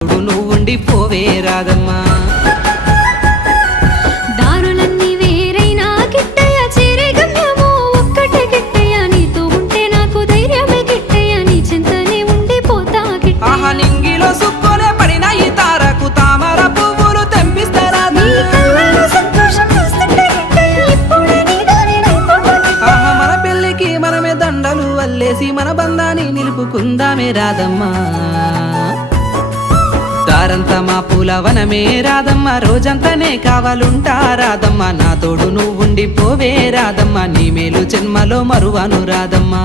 నువ్వు ఉండిపోవే రాదమ్మా. దారులన్నీ వేరైనా గిట్టయ్య చేరే గమ్యము ఒక్కటే గిట్టయ్య. నీతో ఉంటే నాకు ధైర్యమే గిట్టయ్య. నీ చింతనే ఉండిపోతా గిట్టయ్య. ఆహా నింగిలో సుక్కోనే పడిన ఈ తారకు తామర పువ్వులు తెంపిస్తారా? నీ కళ్ళలో సంతోషం చూస్తుంటే గిట్టయ్య ఇప్పుడే నీ దారినైపోతా గిట్టయ్య. ఆహా మన పెళ్ళికి మనమే దండలు అల్లేసి మన బంధాన్ని నిలుపుకుందామే రాదమ్మా. దారంతా మా పూలవనమే రాదమ్మా. రోజంతానే కావాలుంటా రాదమ్మా. నా తోడు నువ్వు ఉండిపోవే రాదమ్మా. నీ మేలు జన్మలో మరువను రాదమ్మా.